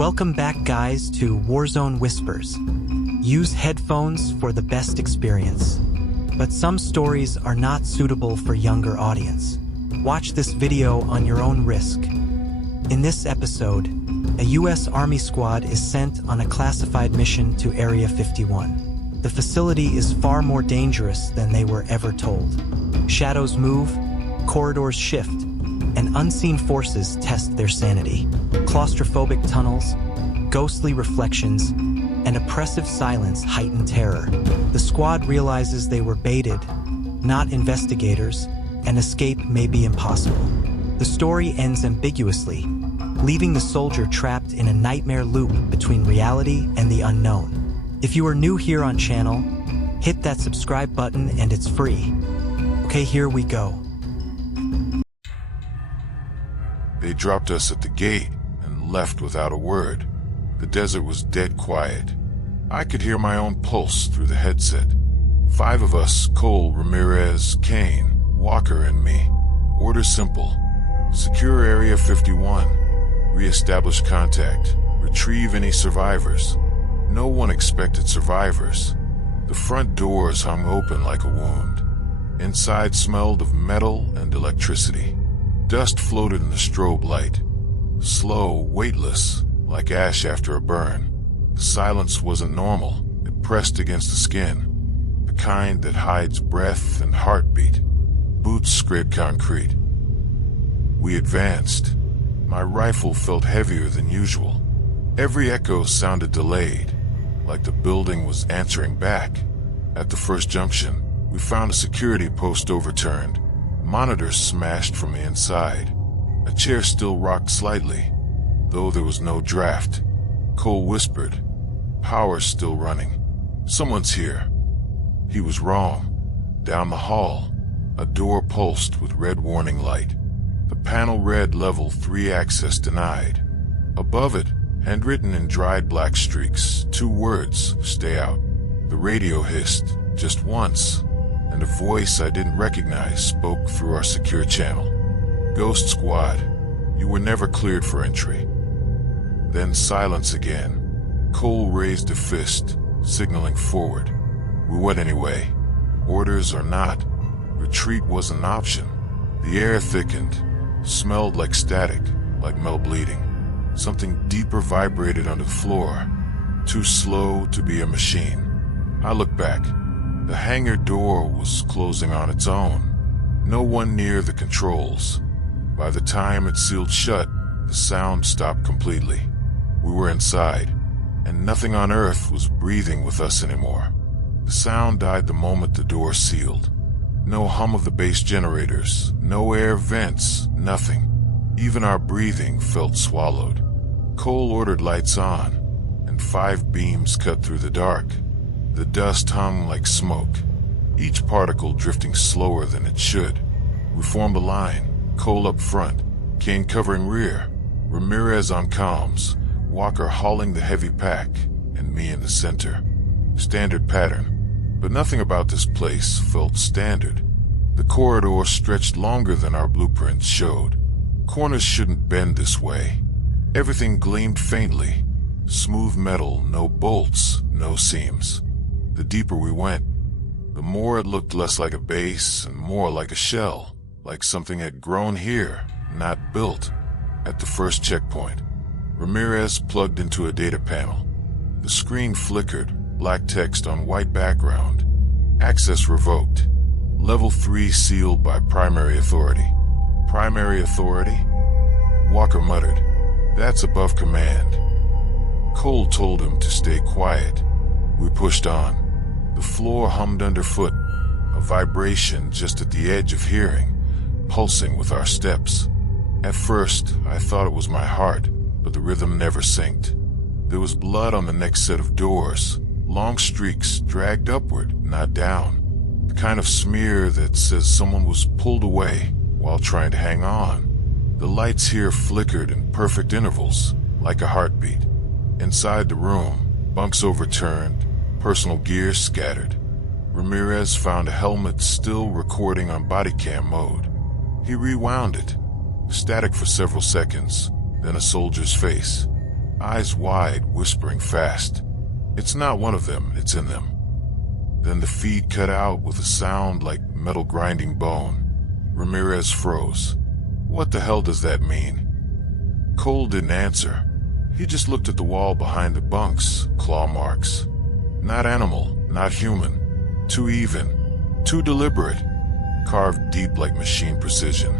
Welcome back, guys, to Warzone Whispers. Use headphones for the best experience. But some stories are not suitable for younger audience. Watch this video on your own risk. In this episode, a U.S. Army squad is sent on a classified mission to Area 51. The facility is far more dangerous than they were ever told. Shadows move, corridors shift, and unseen forces test their sanity. Claustrophobic tunnels, ghostly reflections, and oppressive silence heighten terror. The squad realizes they were baited, not investigators, and escape may be impossible. The story ends ambiguously, leaving the soldier trapped in a nightmare loop between reality and the unknown. If you are new here on channel, hit that subscribe button and it's free. Okay, here we go. They dropped us at the gate and left without a word. The desert was dead quiet. I could hear my own pulse through the headset. 5 of us, Cole, Ramirez, Kane, Walker, and me. Order simple. Secure Area 51. Re-establish contact. Retrieve any survivors. No one expected survivors. The front doors hung open like a wound. Inside smelled of metal and electricity. Dust floated in the strobe light. Slow, weightless, like ash after a burn. The silence wasn't normal. It pressed against the skin. The kind that hides breath and heartbeat. Boots scraped concrete. We advanced. My rifle felt heavier than usual. Every echo sounded delayed, like the building was answering back. At the first junction, we found a security post overturned. Monitors smashed from the inside. A chair still rocked slightly, though there was no draft. Cole whispered, "Power's still running. Someone's here." He was wrong. Down the hall, a door pulsed with red warning light. The panel read Level 3 access denied. Above it, handwritten in dried black streaks, 2 words, "Stay out." The radio hissed, just once, and a voice I didn't recognize spoke through our secure channel. "Ghost Squad, you were never cleared for entry." Then silence again. Cole raised a fist, signaling forward. We went anyway. Orders or not, retreat was an option. The air thickened, smelled like static, like metal bleeding. Something deeper vibrated under the floor, too slow to be a machine. I looked back. The hangar door was closing on its own. No one near the controls. By the time it sealed shut, the sound stopped completely. We were inside, and nothing on Earth was breathing with us anymore. The sound died the moment the door sealed. No hum of the base generators, no air vents, nothing. Even our breathing felt swallowed. Cole ordered lights on, and 5 beams cut through the dark. The dust hung like smoke, each particle drifting slower than it should. We formed a line, Cole up front, Kane covering rear, Ramirez on comms, Walker hauling the heavy pack, and me in the center. Standard pattern, but nothing about this place felt standard. The corridor stretched longer than our blueprints showed. Corners shouldn't bend this way. Everything gleamed faintly. Smooth metal, no bolts, no seams. The deeper we went, the more it looked less like a base and more like a shell, like something had grown here, not built. At the first checkpoint, Ramirez plugged into a data panel. The screen flickered, black text on white background. Access revoked. Level 3 sealed by primary authority. Primary authority? Walker muttered, "That's above command." Cole told him to stay quiet. We pushed on. The floor hummed underfoot, a vibration just at the edge of hearing, pulsing with our steps. At first, I thought it was my heart, but the rhythm never synced. There was blood on the next set of doors, long streaks dragged upward, not down. The kind of smear that says someone was pulled away while trying to hang on. The lights here flickered in perfect intervals, like a heartbeat. Inside the room, bunks overturned, personal gear scattered. Ramirez found a helmet still recording on body cam mode. He rewound it. Static for several seconds, then a soldier's face. eyes wide, whispering fast. It's not one of them, it's in them. Then the feed cut out with a sound like metal grinding bone. Ramirez froze. What the hell does that mean? Cole didn't answer. He just looked at the wall behind the bunks, claw marks. Not animal, not human. Too even, too deliberate. Carved deep like machine precision.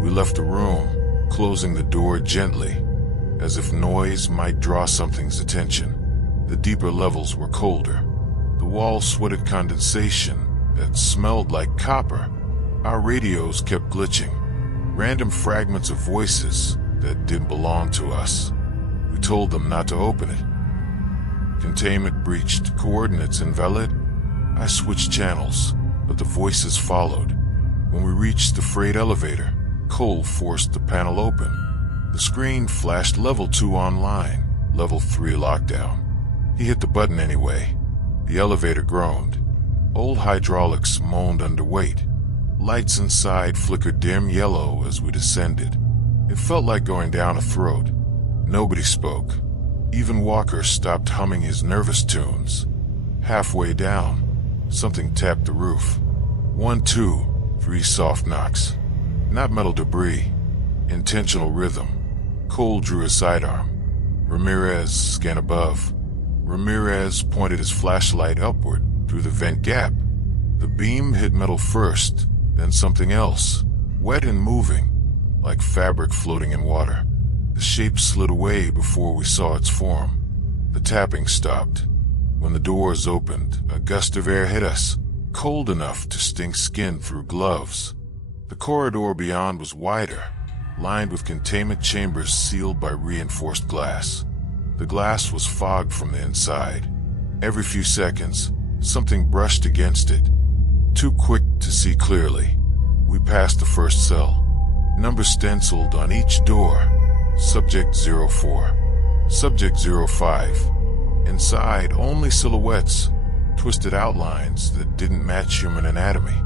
We left the room, closing the door gently, as if noise might draw something's attention. The deeper levels were colder. The wall sweated condensation that smelled like copper. Our radios kept glitching. Random fragments of voices that didn't belong to us. We told them not to open it. Containment breached, coordinates invalid. I switched channels, but the voices followed. When we reached the freight elevator, Cole forced the panel open. The screen flashed level 2 online, level 3 lockdown. He hit the button anyway. The elevator groaned. Old hydraulics moaned under weight. Lights inside flickered dim yellow as we descended. It felt like going down a throat. Nobody spoke. Even Walker stopped humming his nervous tunes. Halfway down, something tapped the roof. 1, 2, 3 soft knocks. Not metal debris. Intentional rhythm. Cole drew his sidearm. Ramirez scanned above. Ramirez pointed his flashlight upward through the vent gap. The beam hit metal first, then something else, wet and moving, like fabric floating in water. The shape slid away before we saw its form. The tapping stopped. When the doors opened, a gust of air hit us, cold enough to sting skin through gloves. The corridor beyond was wider, lined with containment chambers sealed by reinforced glass. The glass was fogged from the inside. Every few seconds, something brushed against it. Too quick to see clearly. We passed the first cell. Numbers stenciled on each door. Subject 04. Subject 05. Inside, only silhouettes, twisted outlines that didn't match human anatomy.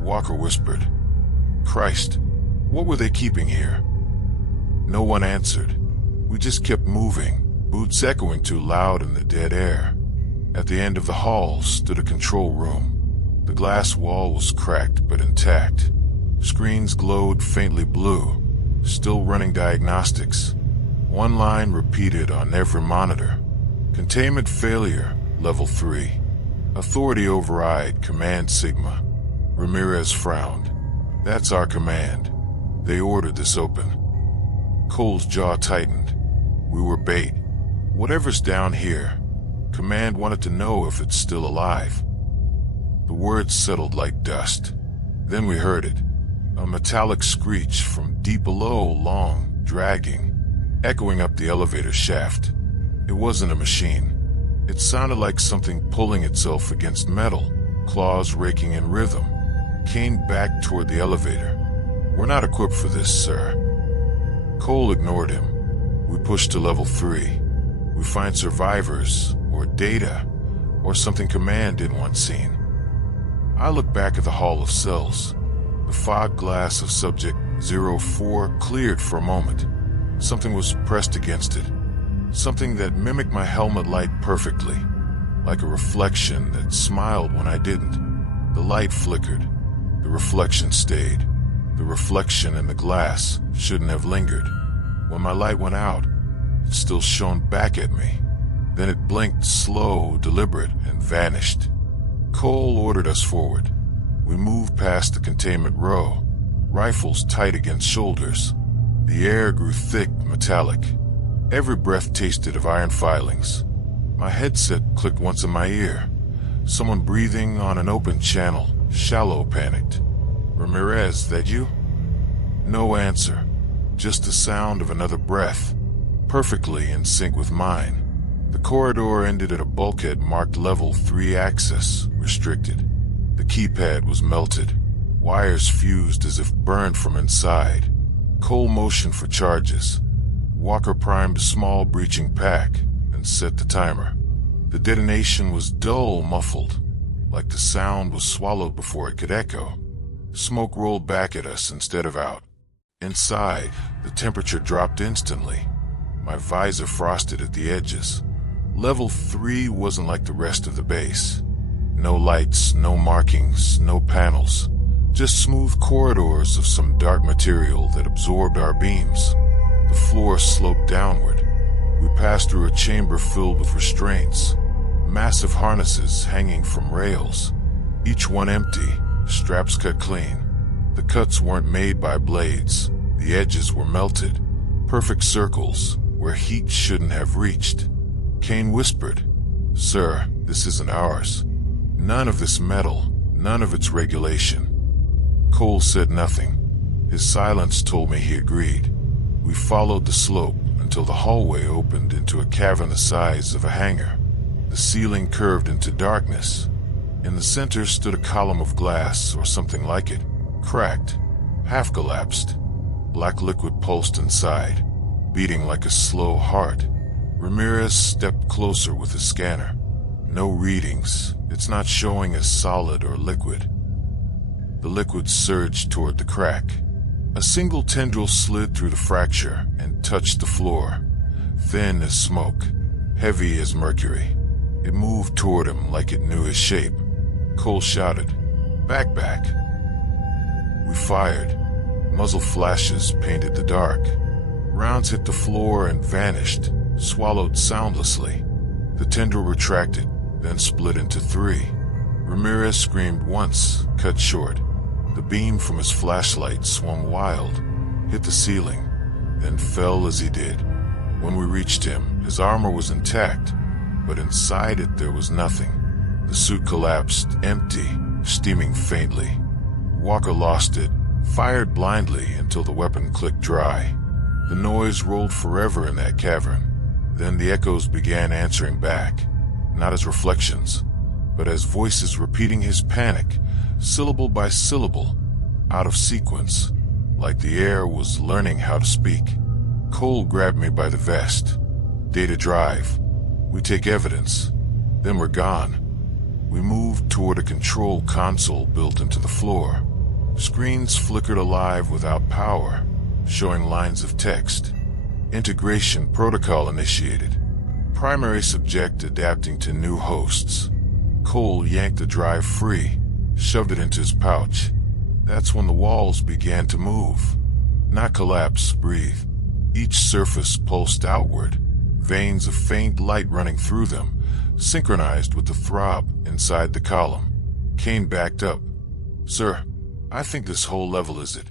Walker whispered, "Christ, what were they keeping here?" No one answered. We just kept moving, boots echoing too loud in the dead air. At the end of the hall stood a control room. The glass wall was cracked but intact. Screens glowed faintly blue, still running diagnostics. One line repeated on every monitor. Containment failure, level 3. Authority override, command Sigma. Ramirez frowned. That's our command. They ordered this open. Cole's jaw tightened. We were bait. Whatever's down here, command wanted to know if it's still alive. The words settled like dust. Then we heard it. A metallic screech from deep below, long, dragging, echoing up the elevator shaft. It wasn't a machine. It sounded like something pulling itself against metal, claws raking in rhythm. Caned back toward the elevator. "We're not equipped for this, sir." Cole ignored him. We pushed to level 3. We find survivors, or data, or something command didn't want seen. I looked back at the hall of cells. The fog glass of subject 04 cleared for a moment. Something was pressed against it. Something that mimicked my helmet light perfectly, like a reflection that smiled when I didn't. The light flickered. The reflection stayed. The reflection in the glass shouldn't have lingered. When my light went out, it still shone back at me. Then it blinked slow, deliberate, and vanished. Cole ordered us forward. We moved past the containment row, rifles tight against shoulders. The air grew thick, metallic. Every breath tasted of iron filings. My headset clicked once in my ear. Someone breathing on an open channel, shallow, panicked. "Ramirez, that you?" No answer, just the sound of another breath, perfectly in sync with mine. The corridor ended at a bulkhead marked level 3 access, restricted. The keypad was melted, wires fused as if burned from inside. Cole motioned for charges. Walker primed a small breaching pack and set the timer. The detonation was dull, muffled, like the sound was swallowed before it could echo. Smoke rolled back at us instead of out. Inside, the temperature dropped instantly. my visor frosted at the edges. Level 3 wasn't like the rest of the base. No lights, no markings, no panels. Just smooth corridors of some dark material that absorbed our beams. The floor sloped downward. We passed through a chamber filled with restraints. Massive harnesses hanging from rails. Each one empty, straps cut clean. The cuts weren't made by blades. The edges were melted. Perfect circles where heat shouldn't have reached. Kane whispered, "Sir, this isn't ours. None of this metal, none of its regulation." Cole said nothing. His silence told me he agreed. We followed the slope until the hallway opened into a cavern the size of a hangar. The ceiling curved into darkness. In the center stood a column of glass or something like it, cracked, half collapsed. Black liquid pulsed inside, beating like a slow heart. Ramirez stepped closer with his scanner. No readings. It's not showing as solid or liquid. The liquid surged toward the crack. A single tendril slid through the fracture and touched the floor. Thin as smoke, heavy as mercury. It moved toward him like it knew his shape. Cole shouted, "Back, back." We fired. Muzzle flashes painted the dark. Rounds hit the floor and vanished, swallowed soundlessly. The tendril retracted, then split into 3. Ramirez screamed once, cut short. The beam from his flashlight swung wild, hit the ceiling, then fell as he did. When we reached him, his armor was intact, but inside it there was nothing. The suit collapsed, empty, steaming faintly. Walker lost it, fired blindly until the weapon clicked dry. The noise rolled forever in that cavern. Then the echoes began answering back, not as reflections, but as voices repeating his panic, syllable by syllable, out of sequence, like the air was learning how to speak. Cole grabbed me by the vest. "Data drive. We take evidence. Then we're gone." We moved toward a control console built into the floor. Screens flickered alive without power, showing lines of text. Integration protocol initiated. Primary subject adapting to new hosts. Cole yanked the drive free, shoved it into his pouch. That's when the walls began to move. Not collapse, breathe. Each surface pulsed outward, veins of faint light running through them, synchronized with the throb inside the column. Kane backed up. "Sir, I think this whole level is it."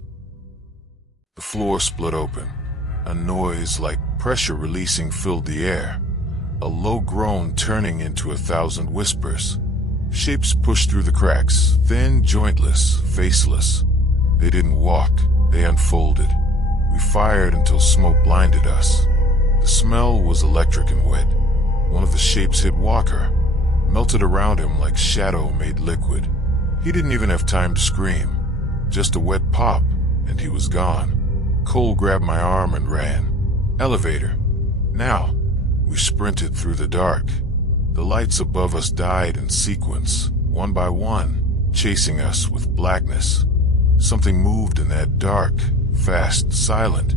The floor split open. A noise like pressure releasing filled the air. A low groan turning into 1,000 whispers. Shapes pushed through the cracks, thin, jointless, faceless. They didn't walk, they unfolded. We fired until smoke blinded us. The smell was electric and wet. One of the shapes hit Walker, melted around him like shadow made liquid. He didn't even have time to scream. Just a wet pop, and he was gone. Cole grabbed my arm and ran. "Elevator. Now." We sprinted through the dark. The lights above us died in sequence, one by one, chasing us with blackness. Something moved in that dark, fast, silent,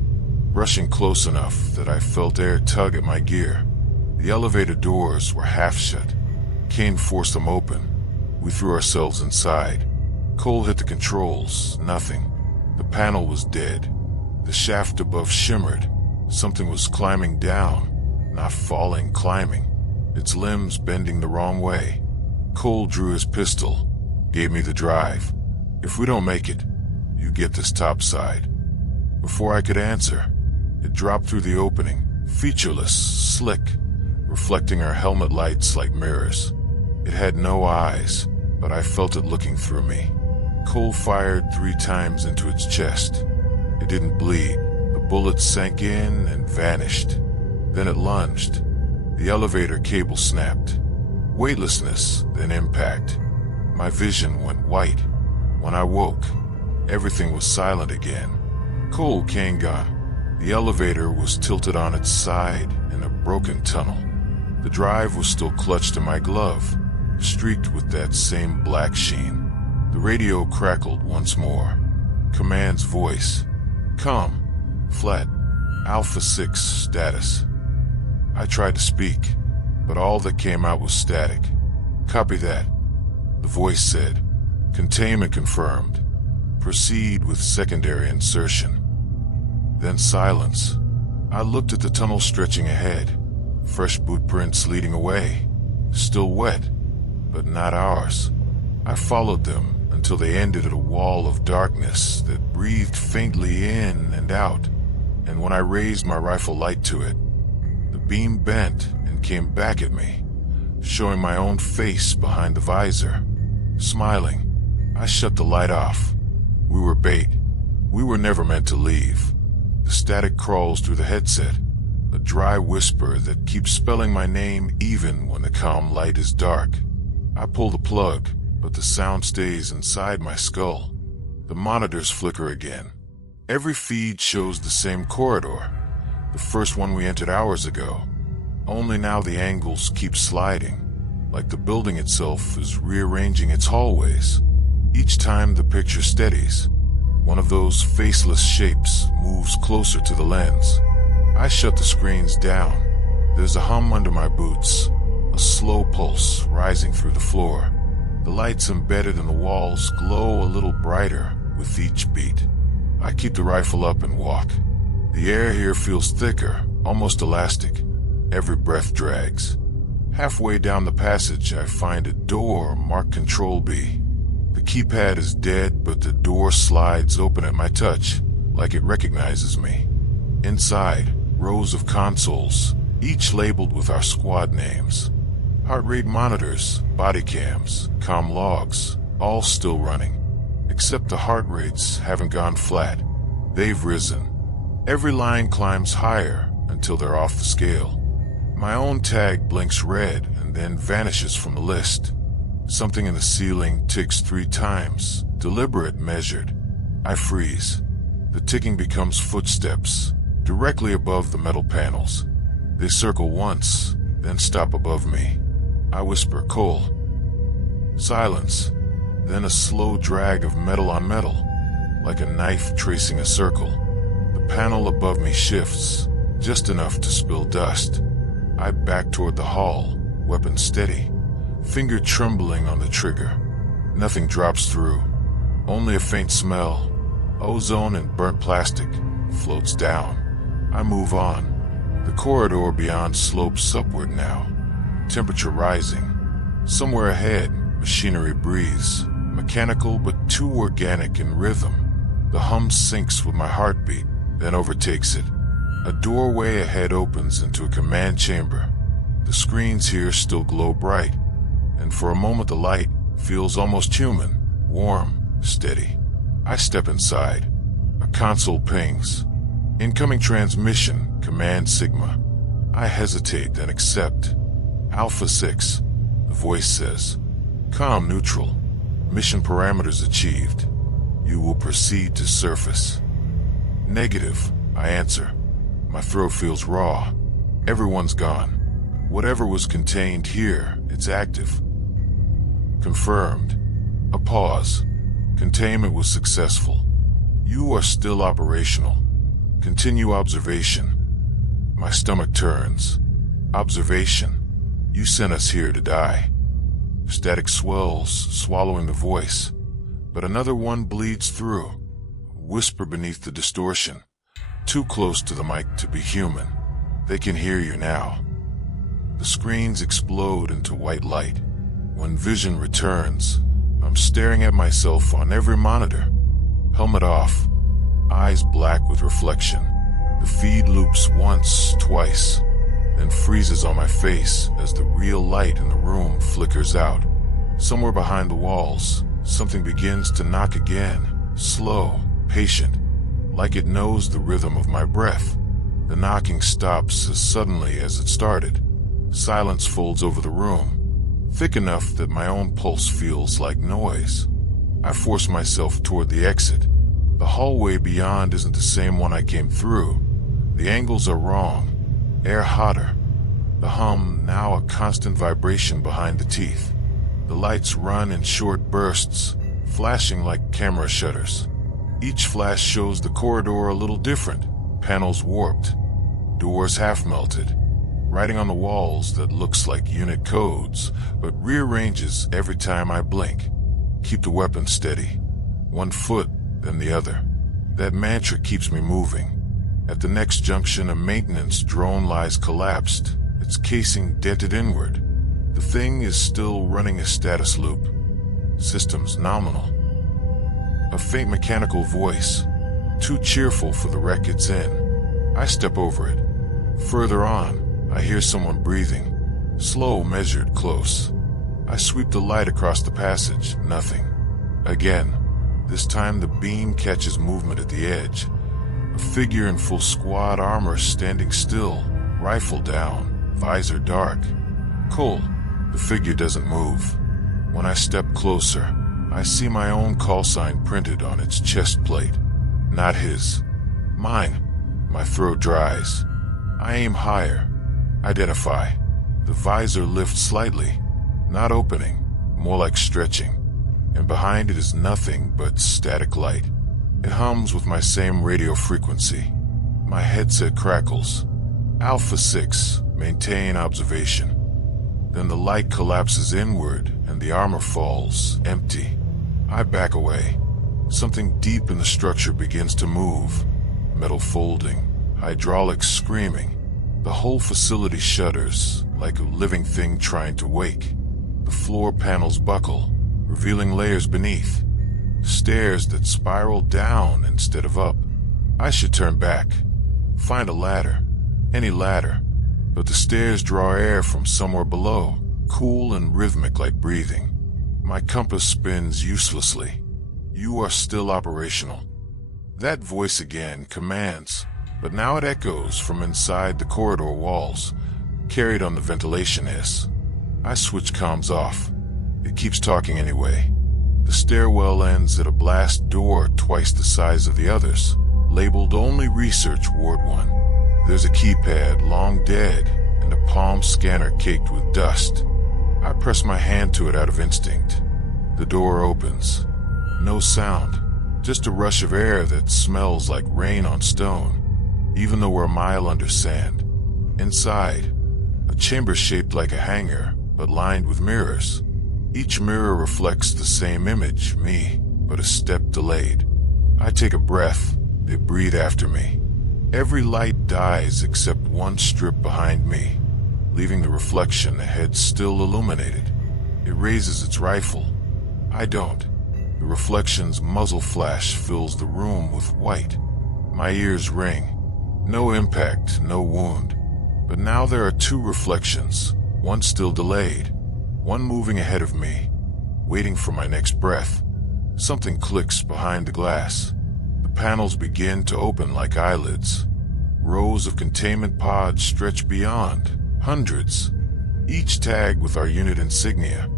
rushing close enough that I felt air tug at my gear. The elevator doors were half shut. Kane forced them open. We threw ourselves inside. Cole hit the controls, nothing. The panel was dead. The shaft above shimmered. Something was climbing down, not falling, climbing. Its limbs bending the wrong way. Cole drew his pistol, gave me the drive. "If we don't make it, you get this top side." Before I could answer, it dropped through the opening, featureless, slick, reflecting our helmet lights like mirrors. It had no eyes, but I felt it looking through me. Cole fired 3 times into its chest. It didn't bleed. The bullet sank in and vanished. Then it lunged. The elevator cable snapped. Weightlessness, then impact. My vision went white. When I woke, everything was silent again. Cole came gone. The elevator was tilted on its side in a broken tunnel. The drive was still clutched in my glove, streaked with that same black sheen. The radio crackled once more. Command's voice. "Come. Flat. Alpha 6 status." I tried to speak, but all that came out was static. Copy that, the voice said. Containment confirmed. Proceed with secondary insertion. Then silence. I looked at the tunnel stretching ahead. Fresh boot prints leading away. Still wet, but not ours. I followed them until they ended at a wall of darkness that breathed faintly in and out. And when I raised my rifle light to it, the beam bent and came back at me, showing my own face behind the visor. Smiling, I shut the light off. We were bait. We were never meant to leave. The static crawls through the headset, a dry whisper that keeps spelling my name even when the calm light is dark. I pull the plug, but the sound stays inside my skull. The monitors flicker again. Every feed shows the same corridor, the first one we entered hours ago. Only now the angles keep sliding, like the building itself is rearranging its hallways. Each time the picture steadies, one of those faceless shapes moves closer to the lens. I shut the screens down. There's a hum under my boots, a slow pulse rising through the floor. The lights embedded in the walls glow a little brighter with each beat. I keep the rifle up and walk. The air here feels thicker, almost elastic. Every breath drags. Halfway down the passage, I find a door marked Control B. The keypad is dead, but the door slides open at my touch, like it recognizes me. Inside, rows of consoles, each labeled with our squad names. Heart rate monitors, body cams, comm logs, all still running. Except the heart rates haven't gone flat. They've risen. Every line climbs higher until they're off the scale. My own tag blinks red and then vanishes from the list. Something in the ceiling ticks 3 times, deliberate, measured. I freeze. The ticking becomes footsteps, directly above the metal panels. They circle once, then stop above me. I whisper, "Cole." Silence. Then a slow drag of metal on metal, like a knife tracing a circle. The panel above me shifts, just enough to spill dust. I back toward the hall, weapon steady, finger trembling on the trigger. Nothing drops through. Only a faint smell, ozone and burnt plastic, floats down. I move on. The corridor beyond slopes upward now, temperature rising. Somewhere ahead, machinery breathes, mechanical but too organic in rhythm. The hum syncs with my heartbeat, then overtakes it. A doorway ahead opens into a command chamber. The screens here still glow bright, and for a moment the light feels almost human, warm, steady. I step inside. A console pings. Incoming transmission, Command Sigma. I hesitate, then accept. Alpha 6, the voice says. Comm neutral. Mission parameters achieved. You will proceed to surface. Negative, I answer. My throat feels raw. Everyone's gone. Whatever was contained here, it's active. Confirmed. A pause. Containment was successful. You are still operational. Continue observation. My stomach turns. Observation. You sent us here to die. Static swells, swallowing the voice. But another one bleeds through. Whisper beneath the distortion. Too close to the mic to be human. They can hear you now. The screens explode into white light. When vision returns, I'm staring at myself on every monitor. Helmet off. Eyes black with reflection. The feed loops once, twice, then freezes on my face as the real light in the room flickers out. Somewhere behind the walls, something begins to knock again, slow, patient, like it knows the rhythm of my breath. The knocking stops as suddenly as it started. Silence folds over the room, thick enough that my own pulse feels like noise. I force myself toward the exit. The hallway beyond isn't the same one I came through. The angles are wrong. Air hotter. The hum, now a constant vibration behind the teeth. The lights run in short bursts, flashing like camera shutters. Each flash shows the corridor a little different. Panels warped. Doors half melted. writing on the walls that looks like unit codes, but rearranges every time I blink. Keep the weapon steady. One foot, then the other. That mantra keeps me moving. At the next junction, a maintenance drone lies collapsed, its casing dented inward. The thing is still running a status loop. Systems nominal. A faint mechanical voice, too cheerful for the wreck it's in. I step over it. Further on, I hear someone breathing. Slow, measured, close. I sweep the light across the passage. Nothing. Again. This time the beam catches movement at the edge. A figure in full squad armor standing still, rifle down, visor dark. Cole. The figure doesn't move. When I step closer, I see my own call sign printed on its chest plate. Not his. Mine. My throat dries. I aim higher. Identify. The visor lifts slightly. Not opening. More like stretching. And behind it is nothing but static light. It hums with my same radio frequency. My headset crackles. Alpha 6. Maintain observation. Then the light collapses inward and the armor falls, empty. I back away. Something deep in the structure begins to move. Metal folding, hydraulics screaming. The whole facility shudders, like a living thing trying to wake. The floor panels buckle, revealing layers beneath. Stairs that spiral down instead of up. I should turn back. Find a ladder. Any ladder. But the stairs draw air from somewhere below, cool and rhythmic like breathing. My compass spins uselessly. You are still operational. That voice again commands, but now it echoes from inside the corridor walls, carried on the ventilation hiss. I switch comms off. It keeps talking anyway. The stairwell ends at a blast door twice the size of the others, labeled only Research Ward 1. There's a keypad long dead and a palm scanner caked with dust. I press my hand to it out of instinct. The door opens. No sound, just a rush of air that smells like rain on stone, even though we're a mile under sand. Inside, a chamber shaped like a hangar, but lined with mirrors. Each mirror reflects the same image, me, but a step delayed. I take a breath. They breathe after me. Every light dies except one strip behind me, leaving the reflection ahead still illuminated. It raises its rifle. I don't. The reflection's muzzle flash fills the room with white. My ears ring. No impact, no wound. But now there are two reflections, one still delayed, one moving ahead of me, waiting for my next breath. Something clicks behind the glass. The panels begin to open like eyelids. Rows of containment pods stretch beyond, hundreds, each tagged with our unit insignia,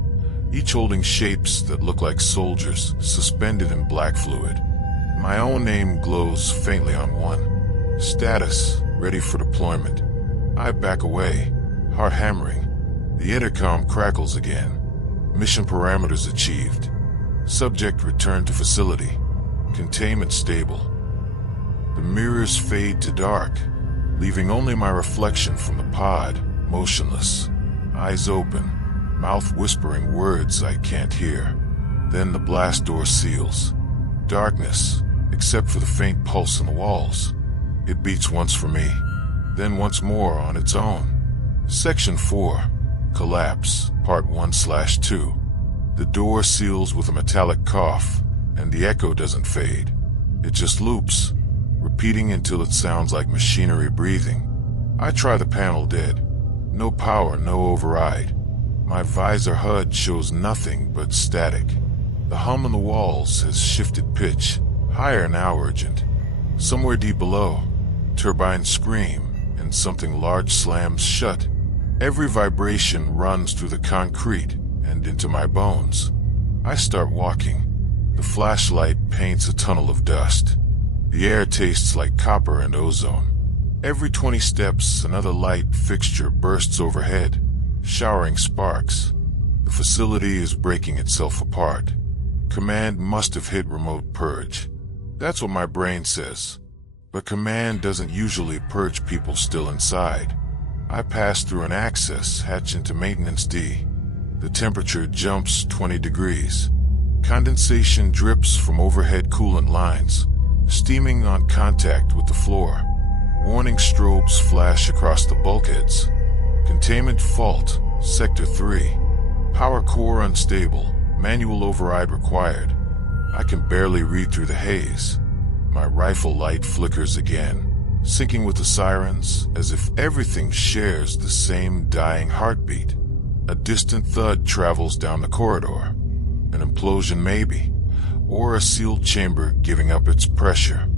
each holding shapes that look like soldiers suspended in black fluid. My own name glows faintly on one. Status, ready for deployment. I back away, heart hammering. The intercom crackles again. Mission parameters achieved. Subject returned to facility. Containment stable. The mirrors fade to dark, leaving only my reflection from the pod, motionless. Eyes open, mouth whispering words I can't hear. Then the blast door seals. Darkness, except for the faint pulse in the walls. It beats once for me, then once more on its own. Section 4. Collapse, Part 1/2. The door seals with a metallic cough, and the echo doesn't fade. It just loops, repeating until it sounds like machinery breathing. I try the panel dead. No power, no override. My visor HUD shows nothing but static. The hum in the walls has shifted pitch, higher now urgent. Somewhere deep below, turbines scream, and something large slams shut. Every vibration runs through the concrete and into my bones. I start walking. The flashlight paints a tunnel of dust. The air tastes like copper and ozone. Every 20 steps, another light fixture bursts overhead, showering sparks. The facility is breaking itself apart. Command must have hit remote purge. That's what my brain says. But Command doesn't usually purge people still inside. I pass through an access hatch into Maintenance D. The temperature jumps 20 degrees. Condensation drips from overhead coolant lines, steaming on contact with the floor. Warning strobes flash across the bulkheads. Containment fault, Sector 3. Power core unstable, manual override required. I can barely read through the haze. My rifle light flickers again, syncing with the sirens as if everything shares the same dying heartbeat. A distant thud travels down the corridor. An implosion maybe, or a sealed chamber giving up its pressure.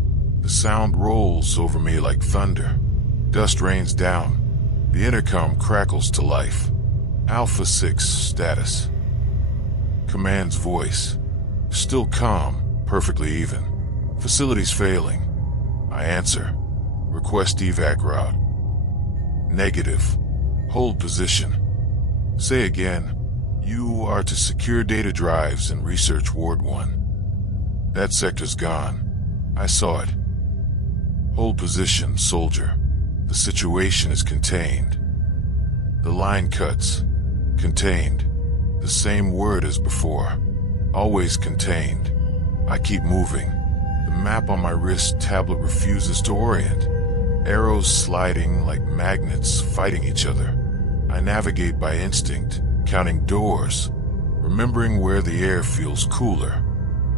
The sound rolls over me like thunder. Dust rains down. The intercom crackles to life. Alpha 6 status. Command's voice. Still calm, perfectly even. Facilities failing. I answer. Request evac route. Negative. Hold position. Say again. You are to secure data drives in Research Ward 1. That sector's gone. I saw it. Hold position, soldier. The situation is contained. The line cuts. Contained. The same word as before. Always contained. I keep moving. The map on my wrist tablet refuses to orient. Arrows sliding like magnets fighting each other. I navigate by instinct, counting doors, remembering where the air feels cooler.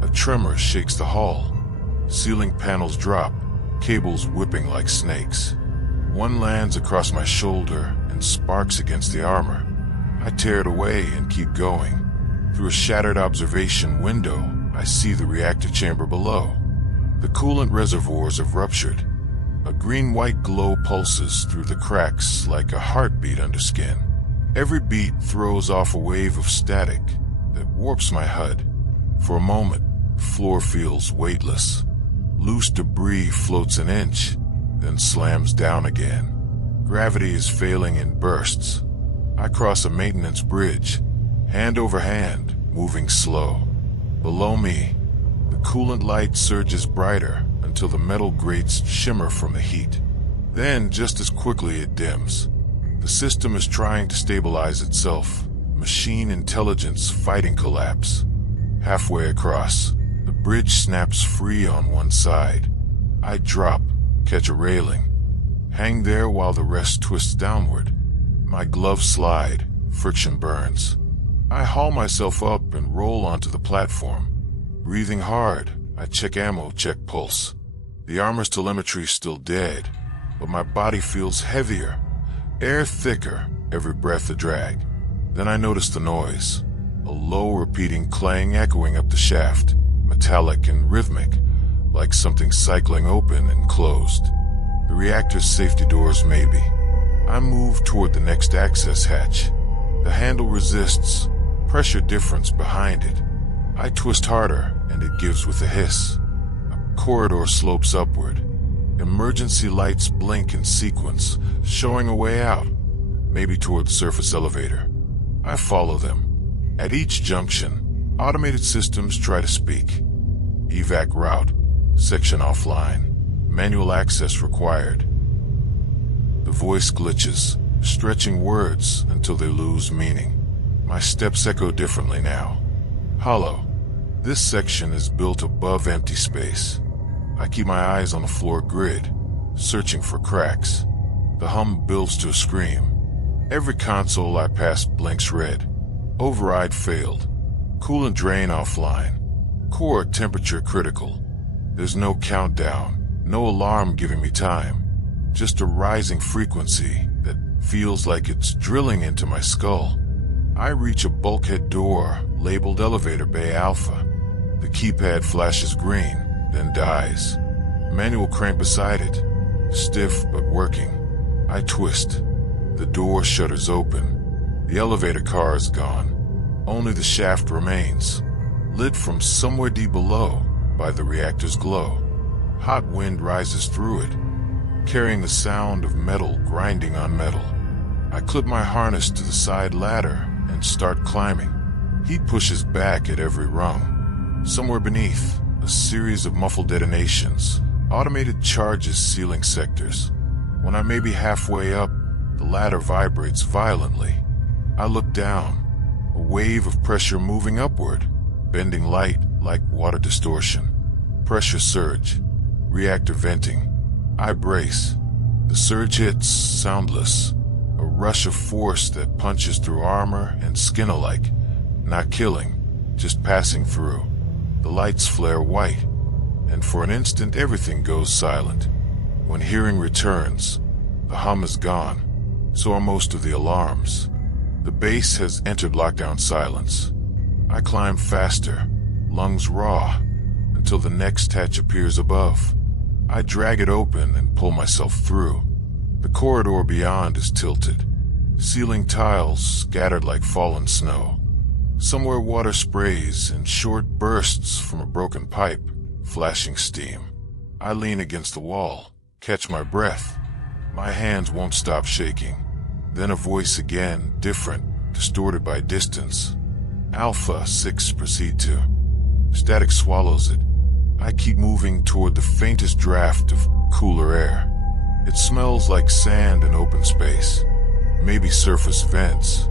A tremor shakes the hull. Ceiling panels drop, cables whipping like snakes. One lands across my shoulder and sparks against the armor. I tear it away and keep going. Through a shattered observation window, I see the reactor chamber below. The coolant reservoirs have ruptured. A green-white glow pulses through the cracks like a heartbeat under skin. Every beat throws off a wave of static that warps my HUD. For a moment, the floor feels weightless. Loose debris floats an inch, then slams down again. Gravity is failing in bursts. I cross a maintenance bridge, hand over hand, moving slow. Below me, the coolant light surges brighter until the metal grates shimmer from the heat. Then, just as quickly, it dims. The system is trying to stabilize itself, machine intelligence fighting collapse. Halfway across, the bridge snaps free on one side. I drop, catch a railing, hang there while the rest twists downward. My gloves slide, friction burns. I haul myself up and roll onto the platform. Breathing hard, I check ammo, check pulse. The armor's telemetry's still dead, but my body feels heavier, air thicker, every breath a drag. Then I notice the noise, a low repeating clang echoing up the shaft, metallic and rhythmic, like something cycling open and closed. The reactor's safety doors maybe. I move toward the next access hatch. The handle resists, pressure difference behind it. I twist harder, and it gives with a hiss. A corridor slopes upward. Emergency lights blink in sequence, showing a way out, maybe toward the surface elevator. I follow them. At each junction, automated systems try to speak. Evac route, section offline, manual access required. The voice glitches, stretching words until they lose meaning. My steps echo differently now. Hollow. This section is built above empty space. I keep my eyes on the floor grid, searching for cracks. The hum builds to a scream. Every console I pass blinks red. Override failed. Coolant drain offline. Core temperature critical. There's no countdown, no alarm giving me time. Just a rising frequency that feels like it's drilling into my skull. I reach a bulkhead door labeled Elevator Bay Alpha. The keypad flashes green, then dies. Manual crank beside it, stiff but working. I twist. The door shutters open. The elevator car is gone. Only the shaft remains, lit from somewhere deep below by the reactor's glow. Hot wind rises through it, carrying the sound of metal grinding on metal. I clip my harness to the side ladder and start climbing. Heat pushes back at every rung. Somewhere beneath, a series of muffled detonations, automated charges sealing sectors. When I may be halfway up, The ladder vibrates violently. I look down, a wave of pressure moving upward, bending light like water distortion. Pressure surge, reactor venting. I brace. The surge hits, soundless, a rush of force that punches through armor and skin alike, not killing, just passing through. The lights flare white, and for an instant everything goes silent. When hearing returns, the hum is gone, so are most of the alarms. The base has entered lockdown silence. I climb faster, lungs raw, until the next hatch appears above. I drag it open and pull myself through. The corridor beyond is tilted, ceiling tiles scattered like fallen snow. Somewhere water sprays in short bursts from a broken pipe, flashing steam. I lean against the wall, catch my breath. My hands won't stop shaking. Then a voice again, different, distorted by distance. Alpha 6 proceed to. Static swallows it. I keep moving toward the faintest draft of cooler air. It smells like sand and open space. Maybe surface vents.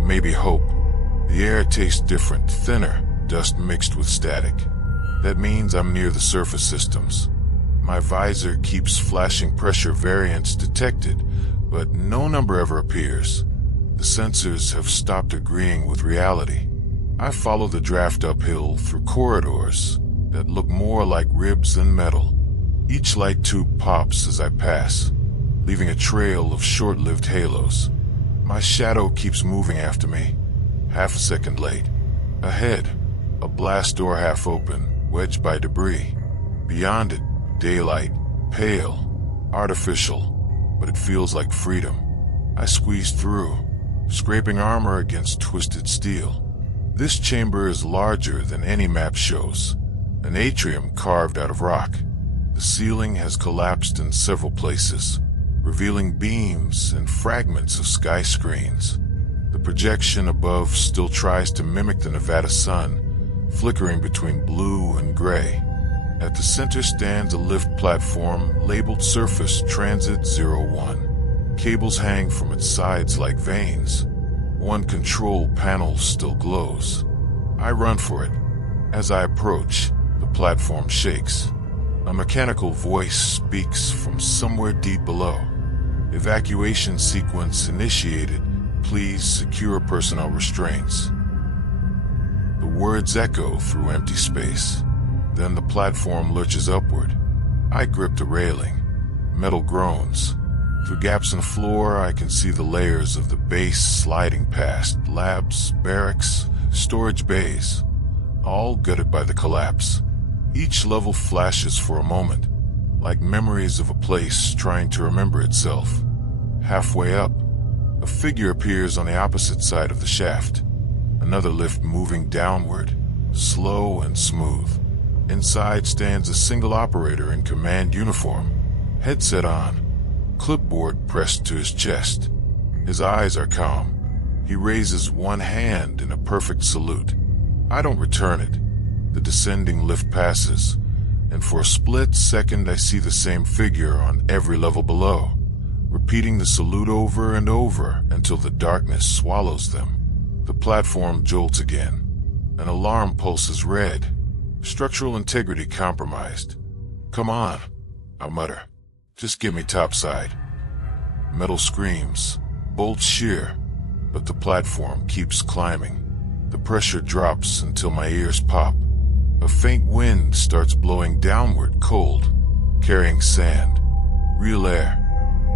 Maybe hope. The air tastes different, thinner, dust mixed with static. That means I'm near the surface systems. My visor keeps flashing pressure variants detected, but no number ever appears. The sensors have stopped agreeing with reality. I follow the draft uphill through corridors that look more like ribs than metal. Each light tube pops as I pass, leaving a trail of short-lived halos. My shadow keeps moving after me, half a second late. Ahead, a blast door half open, wedged by debris. Beyond it, daylight, pale, artificial, but it feels like freedom. I squeeze through, scraping armor against twisted steel. This chamber is larger than any map shows, an atrium carved out of rock. The ceiling has collapsed in several places, revealing beams and fragments of sky screens. The projection above still tries to mimic the Nevada sun, flickering between blue and gray. At the center stands a lift platform labeled Surface Transit 01. Cables hang from its sides like veins. One control panel still glows. I run for it. As I approach, the platform shakes. A mechanical voice speaks from somewhere deep below. Evacuation sequence initiated. Please secure personnel restraints. The words echo through empty space. Then the platform lurches upward. I grip the railing. Metal groans. Through gaps in the floor, I can see the layers of the base sliding past. Labs, barracks, storage bays, all gutted by the collapse. Each level flashes for a moment, like memories of a place trying to remember itself. Halfway up, a figure appears on the opposite side of the shaft. Another lift moving downward, slow and smooth. Inside stands a single operator in command uniform, headset on, clipboard pressed to his chest. His eyes are calm. He raises one hand in a perfect salute. I don't return it. The descending lift passes, and for a split second I see the same figure on every level below, repeating the salute over and over until the darkness swallows them. The platform jolts again. An alarm pulses red. Structural integrity compromised. Come on, I mutter. Just give me topside. Metal screams, bolts shear, but the platform keeps climbing. The pressure drops until my ears pop. A faint wind starts blowing downward cold, carrying sand, real air.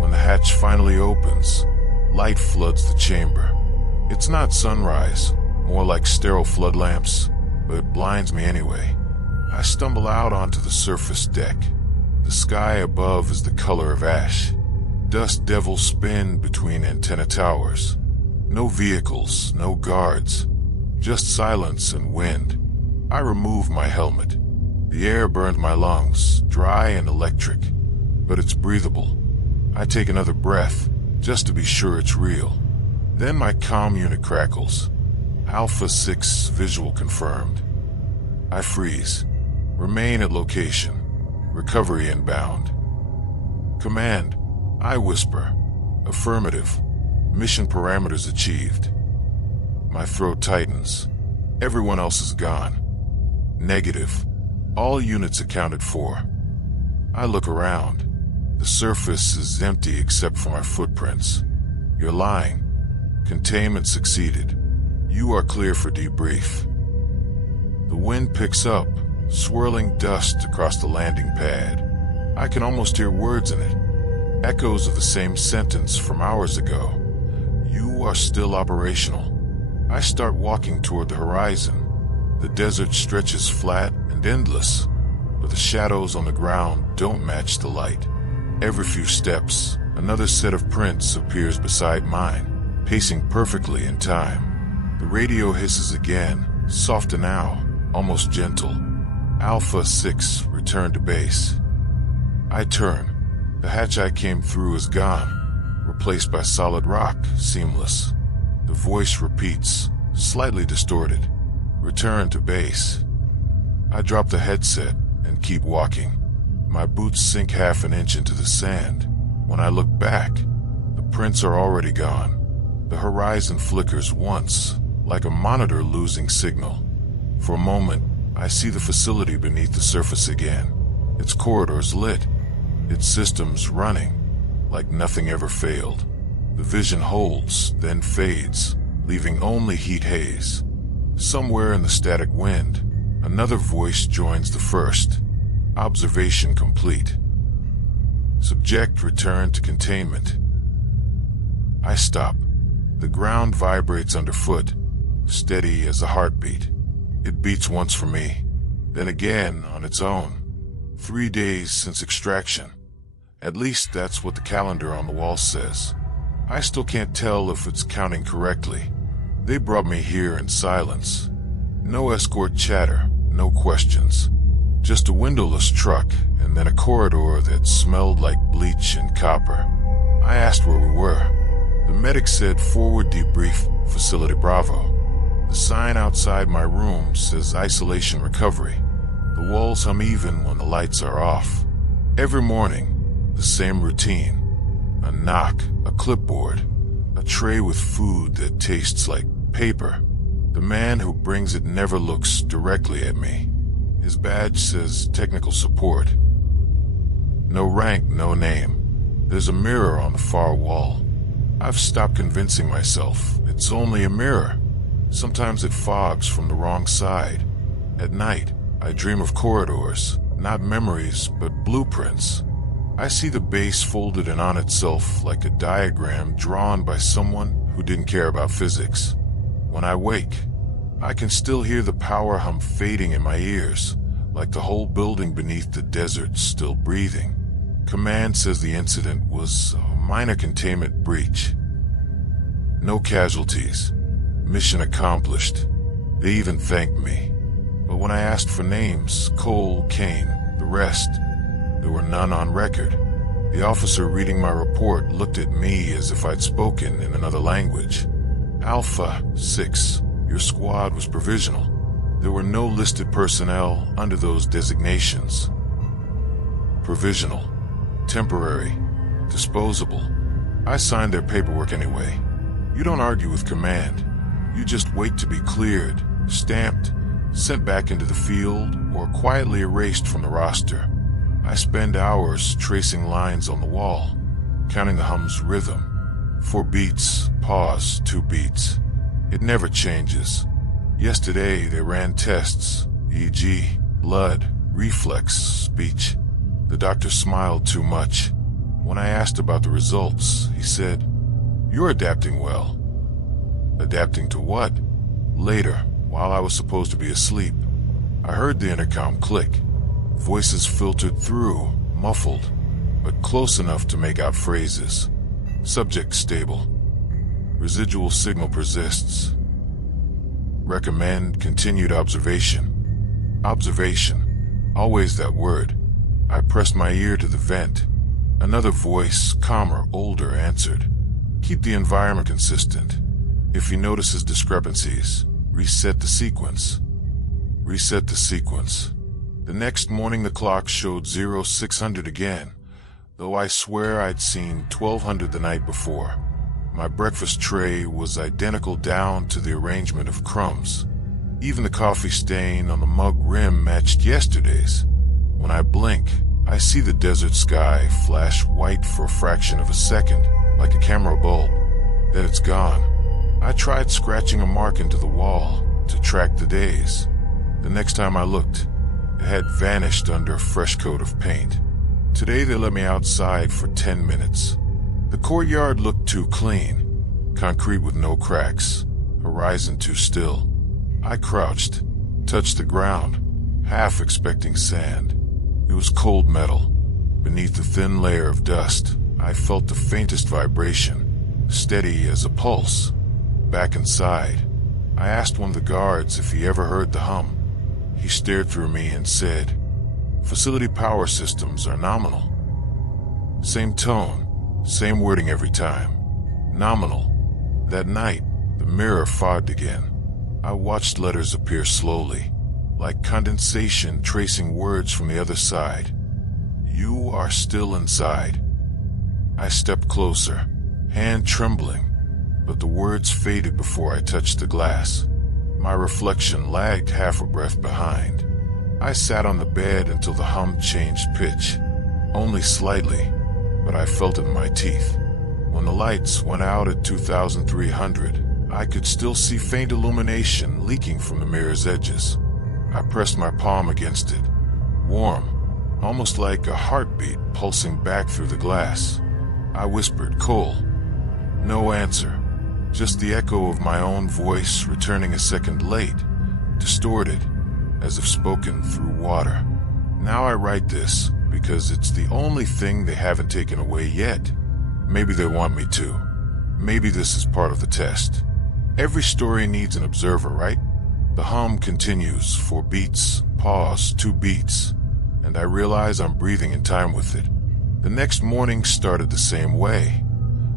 When the hatch finally opens, light floods the chamber. It's not sunrise, more like sterile flood lamps, but it blinds me anyway. I stumble out onto the surface deck. The sky above is the color of ash. Dust devils spin between antenna towers. No vehicles, no guards, just silence and wind. I remove my helmet. The air burned my lungs, dry and electric, but it's breathable. I take another breath, just to be sure it's real. Then my comm unit crackles. Alpha 6 visual confirmed. I freeze. Remain at location. Recovery inbound. Command, I whisper. Affirmative. Mission parameters achieved. My throat tightens. Everyone else is gone. Negative. All units accounted for. I look around. The surface is empty except for my footprints. You're lying. Containment succeeded. You are clear for debrief. The wind picks up, swirling dust across the landing pad. I can almost hear words in it. Echoes of the same sentence from hours ago. You are still operational. I start walking toward the horizon. The desert stretches flat and endless, but the shadows on the ground don't match the light. Every few steps, another set of prints appears beside mine, pacing perfectly in time. The radio hisses again, softer now, almost gentle. Alpha 6, return to base. I turn. The hatch I came through is gone, replaced by solid rock, seamless. The voice repeats, slightly distorted. Return to base. I drop the headset and keep walking. My boots sink half an inch into the sand. When I look back, the prints are already gone. The horizon flickers once, like a monitor losing signal. For a moment, I see the facility beneath the surface again. Its corridors lit, its systems running, like nothing ever failed. The vision holds, then fades, leaving only heat haze. Somewhere in the static wind, another voice joins the first. Observation complete. Subject returned to containment. I stop. The ground vibrates underfoot, steady as a heartbeat. It beats once for me, then again on its own. 3 days since extraction. At least that's what the calendar on the wall says. I still can't tell if it's counting correctly. They brought me here in silence. No escort chatter, no questions. Just a windowless truck, and then a corridor that smelled like bleach and copper. I asked where we were. The medic said forward debrief, Facility Bravo. The sign outside my room says isolation recovery. The walls hum even when the lights are off. Every morning, the same routine. A knock, a clipboard, a tray with food that tastes like paper. The man who brings it never looks directly at me. His badge says technical support. No rank, no name. There's a mirror on the far wall. I've stopped convincing myself it's only a mirror. Sometimes it fogs from the wrong side. At night, I dream of corridors, not memories, but blueprints. I see the base folded in on itself like a diagram drawn by someone who didn't care about physics. When I wake, I can still hear the power hum fading in my ears, like the whole building beneath the desert still breathing. Command says the incident was a minor containment breach. No casualties. Mission accomplished. They even thanked me. But when I asked for names, Cole, Kane, the rest, there were none on record. The officer reading my report looked at me as if I'd spoken in another language. Alpha 6, your squad was provisional. There were no listed personnel under those designations. Provisional, temporary, disposable. I signed their paperwork anyway. You don't argue with command. You just wait to be cleared, stamped, sent back into the field, or quietly erased from the roster. I spend hours tracing lines on the wall, counting the hum's rhythm. 4 beats, pause, 2 beats. It never changes. Yesterday they ran tests, e.g., blood, reflex, speech. The doctor smiled too much. When I asked about the results, he said, "You're adapting well." Adapting to what? Later, while I was supposed to be asleep, I heard the intercom click. Voices filtered through, muffled, but close enough to make out phrases. Subject stable. Residual signal persists. Recommend continued observation. Observation. Always that word. I pressed my ear to the vent. Another voice, calmer, older, answered. Keep the environment consistent. If he notices discrepancies, reset the sequence. Reset the sequence. The next morning the clock showed 0600 again, though I swear I'd seen 1200 the night before. My breakfast tray was identical down to the arrangement of crumbs. Even the coffee stain on the mug rim matched yesterday's. When I blink, I see the desert sky flash white for a fraction of a second, like a camera bulb. Then it's gone. I tried scratching a mark into the wall to track the days. The next time I looked, it had vanished under a fresh coat of paint. Today they let me outside for 10 minutes. The courtyard looked too clean, concrete with no cracks, horizon too still. I crouched, touched the ground, half expecting sand. It was cold metal. Beneath the thin layer of dust, I felt the faintest vibration, steady as a pulse. Back inside, I asked one of the guards if he ever heard the hum. He stared through me and said, "Facility power systems are nominal." Same tone, same wording every time. Nominal. That night, the mirror fogged again. I watched letters appear slowly, like condensation tracing words from the other side. "You are still inside." I stepped closer, hand trembling, but the words faded before I touched the glass. My reflection lagged half a breath behind. I sat on the bed until the hum changed pitch. Only slightly, but I felt it in my teeth. When the lights went out at 2300, I could still see faint illumination leaking from the mirror's edges. I pressed my palm against it, warm, almost like a heartbeat pulsing back through the glass. I whispered, "Cole." No answer, just the echo of my own voice returning a second late, distorted, as if spoken through water. Now I write this because it's the only thing they haven't taken away yet. Maybe they want me to. Maybe this is part of the test. Every story needs an observer, right? The hum continues, 4 beats, pause, 2 beats, and I realize I'm breathing in time with it. The next morning started the same way,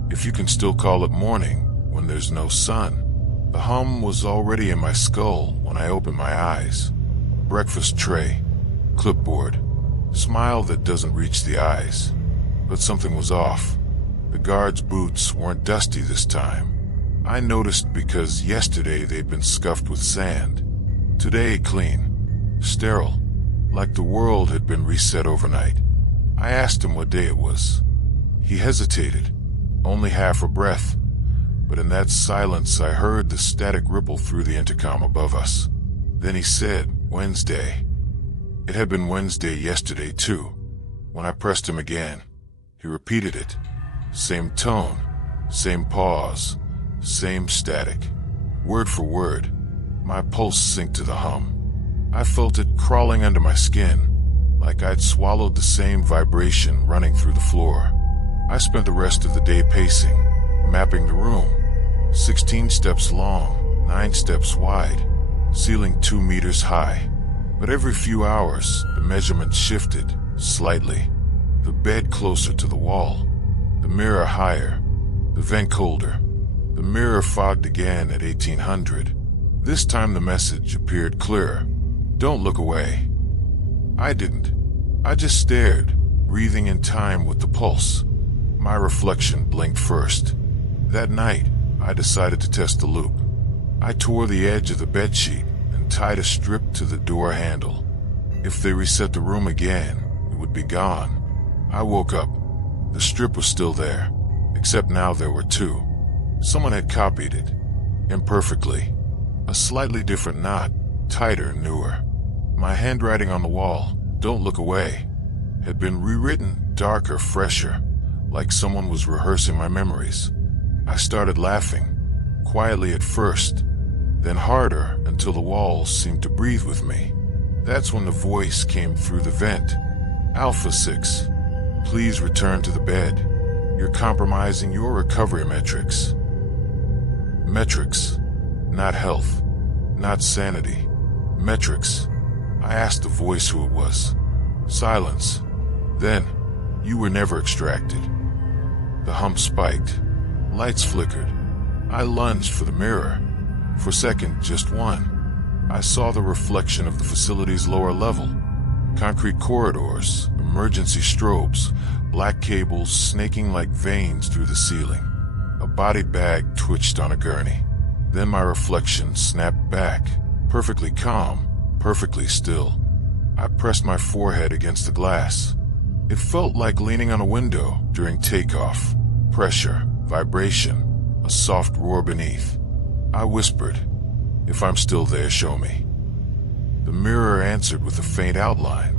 if you can still call it morning when there's no sun. The hum was already in my skull when I opened my eyes. Breakfast tray, clipboard, smile that doesn't reach the eyes. But something was off. The guards' boots weren't dusty this time. I noticed because yesterday they'd been scuffed with sand. Today clean, sterile, like the world had been reset overnight. I asked him what day it was. He hesitated, only half a breath, but in that silence I heard the static ripple through the intercom above us. Then he said, "Wednesday." It had been Wednesday yesterday too. When I pressed him again, he repeated it. Same tone, same pause, same static. Word for word, my pulse synced to the hum. I felt it crawling under my skin, like I'd swallowed the same vibration running through the floor. I spent the rest of the day pacing, mapping the room. 16 steps long, 9 steps wide, ceiling 2 meters high. But every few hours, the measurement shifted, slightly. The bed closer to the wall, the mirror higher, the vent colder. The mirror fogged again at 1800. This time the message appeared clearer. "Don't look away." I didn't. I just stared, breathing in time with the pulse. My reflection blinked first. That night, I decided to test the loop. I tore the edge of the bedsheet and tied a strip to the door handle. If they reset the room again, it would be gone. I woke up. The strip was still there, except now there were 2. Someone had copied it, imperfectly. A slightly different knot, tighter, newer. My handwriting on the wall, "Don't look away," had been rewritten, darker, fresher, like someone was rehearsing my memories. I started laughing, quietly at first, then harder until the walls seemed to breathe with me. That's when the voice came through the vent. "Alpha 6, please return to the bed. You're compromising your recovery metrics." Metrics, not health, not sanity. Metrics. I asked the voice who it was. Silence. Then, "You were never extracted." The hum spiked. Lights flickered. I lunged for the mirror. For a second, just one. I saw the reflection of the facility's lower level. Concrete corridors, emergency strobes, black cables snaking like veins through the ceiling. A body bag twitched on a gurney. Then my reflection snapped back, perfectly calm, perfectly still. I pressed my forehead against the glass. It felt like leaning on a window during takeoff. Pressure, vibration, a soft roar beneath. I whispered, "If I'm still there, show me." The mirror answered with a faint outline.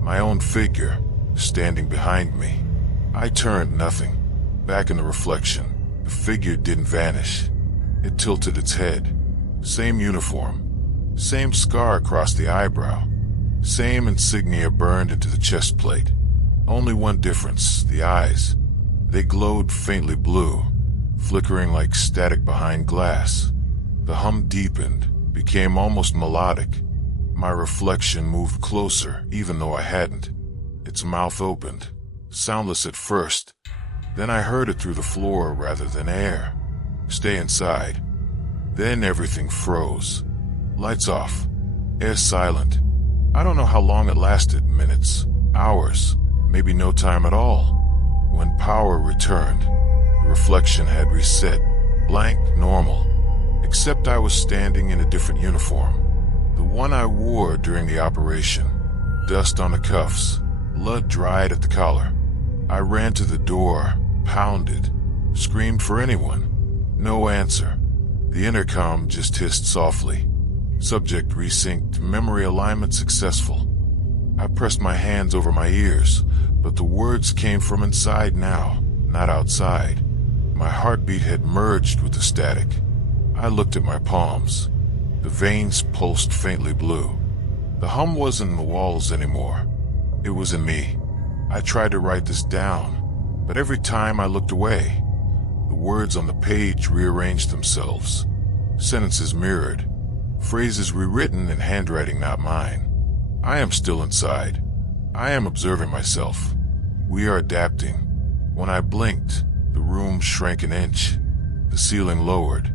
My own figure, standing behind me. I turned, nothing. Back in the reflection, the figure didn't vanish. It tilted its head. Same uniform. Same scar across the eyebrow. Same insignia burned into the chest plate. Only one difference, the eyes. They glowed faintly blue, flickering like static behind glass. The hum deepened, became almost melodic. My reflection moved closer, even though I hadn't. Its mouth opened, soundless at first. Then I heard it through the floor rather than air. "Stay inside." Then everything froze. Lights off. Air silent. I don't know how long it lasted, minutes, hours, maybe no time at all. When power returned, the reflection had reset, blank, normal. Except I was standing in a different uniform. The one I wore during the operation. Dust on the cuffs, blood dried at the collar. I ran to the door, pounded, screamed for anyone. No answer. The intercom just hissed softly. Subject resynced, memory alignment successful. I pressed my hands over my ears, but the words came from inside now, not outside. My heartbeat had merged with the static. I looked at my palms. The veins pulsed faintly blue. The hum wasn't in the walls anymore. It was in me. I tried to write this down, but every time I looked away, the words on the page rearranged themselves. Sentences mirrored. Phrases rewritten in handwriting not mine. I am still inside. I am observing myself. We are adapting. When I blinked, the room shrank an inch. The ceiling lowered.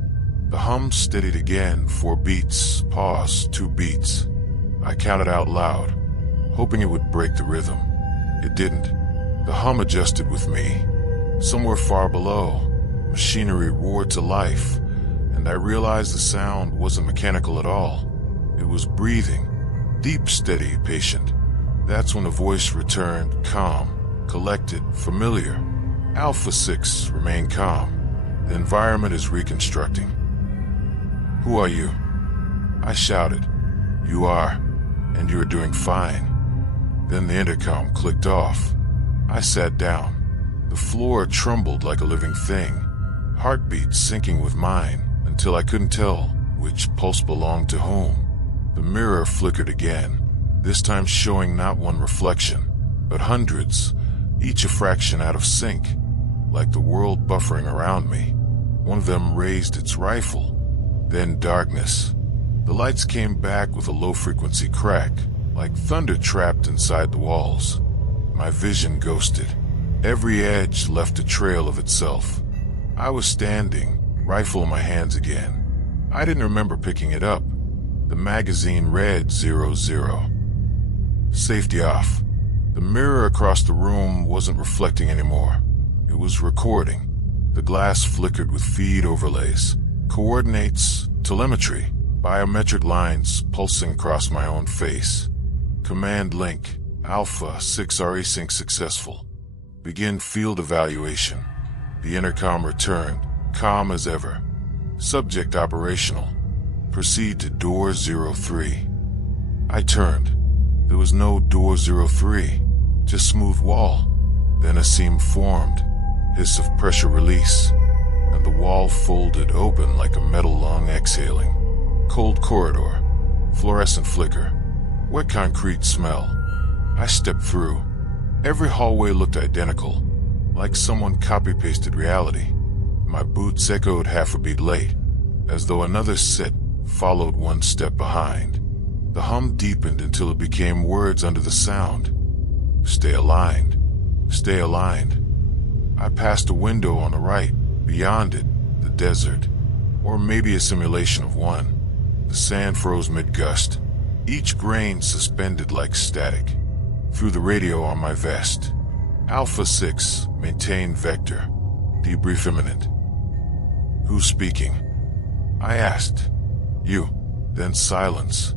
The hum steadied again, 4 beats, pause, 2 beats. I counted out loud, hoping it would break the rhythm. It didn't. The hum adjusted with me. Somewhere far below, machinery roared to life, and I realized the sound wasn't mechanical at all. It was breathing, deep, steady, patient. That's when a voice returned, calm, collected, familiar. Alpha 6 remained calm. The environment is reconstructing. "Who are you?" I shouted. "You are, and you are doing fine." Then the intercom clicked off. I sat down. The floor trembled like a living thing, heartbeat syncing with mine until I couldn't tell which pulse belonged to whom. The mirror flickered again, this time showing not one reflection, but hundreds, each a fraction out of sync, like the world buffering around me. One of them raised its rifle. Then darkness. The lights came back with a low-frequency crack, like thunder trapped inside the walls. My vision ghosted. Every edge left a trail of itself. I was standing, rifle in my hands again. I didn't remember picking it up. The magazine read 00. Safety off. The mirror across the room wasn't reflecting anymore. It was recording. The glass flickered with feed overlays. Coordinates, telemetry, biometric lines pulsing across my own face. Command link, Alpha 6 resync successful. Begin field evaluation. The intercom returned, calm as ever. Subject operational. Proceed to door 03. I turned. There was no door 03, just smooth wall. Then a seam formed, hiss of pressure release, and the wall folded open like a metal lung exhaling. Cold corridor, fluorescent flicker, wet concrete smell. I stepped through. Every hallway looked identical, like someone copy-pasted reality. My boots echoed half a beat late, as though another set followed one step behind. The hum deepened until it became words under the sound. Stay aligned. Stay aligned. I passed a window on the right. Beyond it, the desert. Or maybe a simulation of one. The sand froze mid-gust, each grain suspended like static. Through the radio on my vest, Alpha 6, maintain vector. Debrief imminent. Who's speaking? I asked. You. Then silence.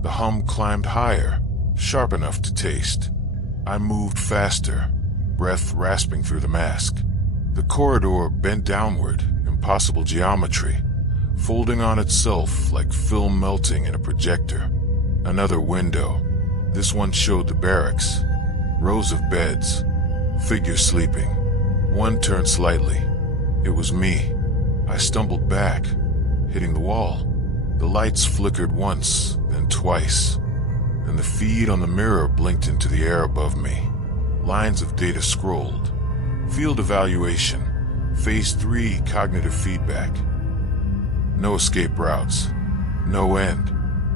The hum climbed higher, sharp enough to taste. I moved faster, breath rasping through the mask. The corridor bent downward, impossible geometry, folding on itself like film melting in a projector. Another window. This one showed the barracks. Rows of beds. Figures sleeping. One turned slightly. It was me. I stumbled back, hitting the wall. The lights flickered once, then twice. Then the feed on the mirror blinked into the air above me. Lines of data scrolled. Field evaluation. Phase 3 cognitive feedback. No escape routes. No end.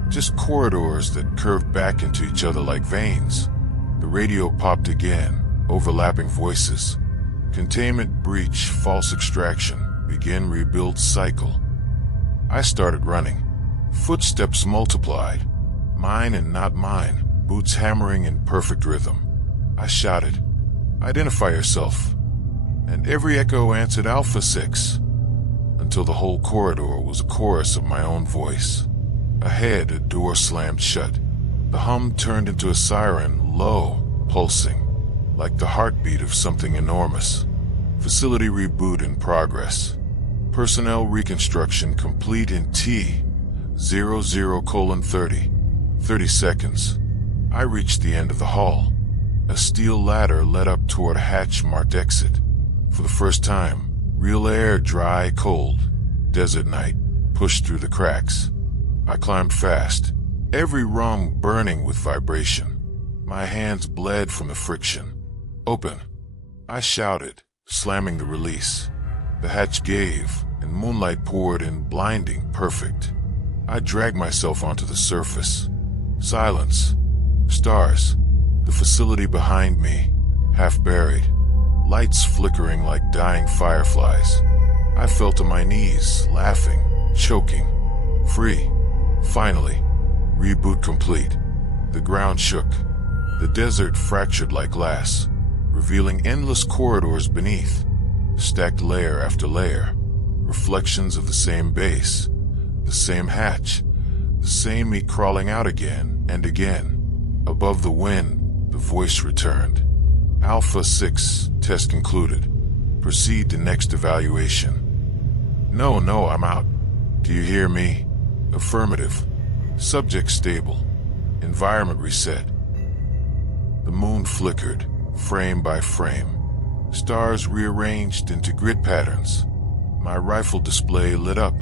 Just corridors that curved back into each other like veins. The radio popped again, overlapping voices. Containment breach, false extraction. Begin rebuild cycle. I started running. Footsteps multiplied. Mine and not mine. Boots hammering in perfect rhythm. I shouted, "Identify yourself." And every echo answered Alpha 6, until the whole corridor was a chorus of my own voice. Ahead, a door slammed shut. The hum turned into a siren, low, pulsing, like the heartbeat of something enormous. Facility reboot in progress. Personnel reconstruction complete in T:00:30. 30 seconds. I reached the end of the hall. A steel ladder led up toward a hatch marked exit. For the first time, real air, dry, cold, desert night, pushed through the cracks. I climbed fast, every rung burning with vibration. My hands bled from the friction. "Open," I shouted, slamming the release. The hatch gave, and moonlight poured in, blinding, perfect. I dragged myself onto the surface. Silence. Stars. The facility behind me, half buried. Lights flickering like dying fireflies. I fell to my knees, laughing, choking. Free. Finally. Reboot complete. The ground shook. The desert fractured like glass, revealing endless corridors beneath, stacked layer after layer, reflections of the same base, the same hatch, the same me crawling out again and again. Above the wind, the voice returned. Alpha 6, test concluded. Proceed to next evaluation. No, I'm out. Do you hear me? Affirmative. Subject stable. Environment reset. The moon flickered, frame by frame. Stars rearranged into grid patterns. My rifle display lit up.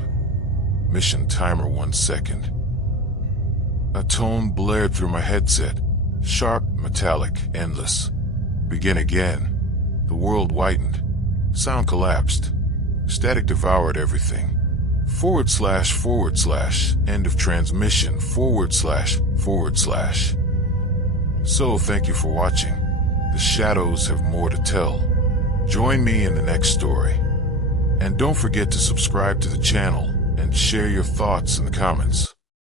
Mission timer 1 second. A tone blared through my headset. Sharp, metallic, endless. Begin again. The world whitened. Sound collapsed. Static devoured everything. // end of transmission // So thank you for watching. The shadows have more to tell. Join me in the next story. And don't forget to subscribe to the channel and share your thoughts in the comments.